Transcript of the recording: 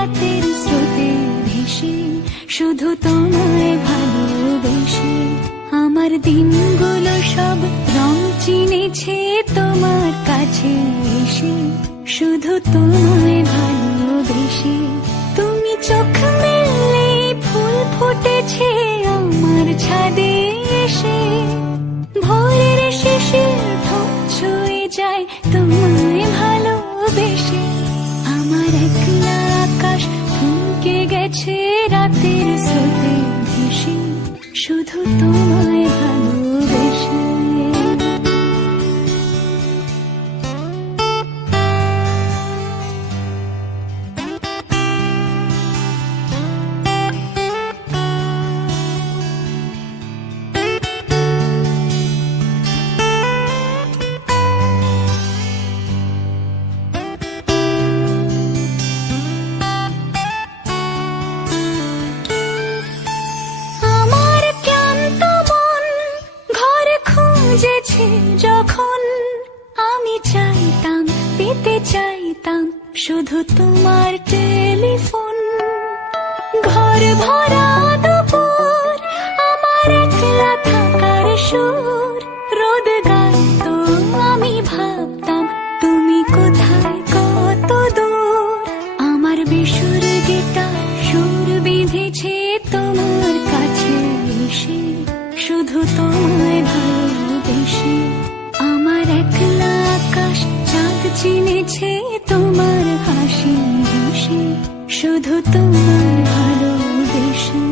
রাতের স্রোতে ভেসে, শুধু তোমায় ভালোবেসে। আমার দিনগুলো সব রং চিনেছে তোমার কাছে এসে, শুধু তোমায় ভালোবেসে। তুমি চোখ মেললে ফুল ফুটেছে আমার ছাদে এসে, ভোরের শিশির ঠোঁট ছুঁয়ে যায় তোমায় ভালোবেসে। আমার একলা আকাশ থমকে গেছে রাতের স্রোতে ভেসে, শুধু তোমায় ভালোবেসে। যখন আমি চাইতাম, পেতে চাইতাম শুধু তোমার টেলিফোন। ঘর ভরা দুপুর, আমার একলা থাকার সুর, রোদ গাইতো আমি ভাবতাম তুমি কোথায় কত দূর। আমার বেসুর গিটার সুর বেঁধেছে তোমার কাছে এসে, শুধু তোমায় ভালোবেসে। আমার একলা আকাশ চাঁদ চিনেছে তোমার হাসি হেসে, শুধু তোমায় ভালোবেসে।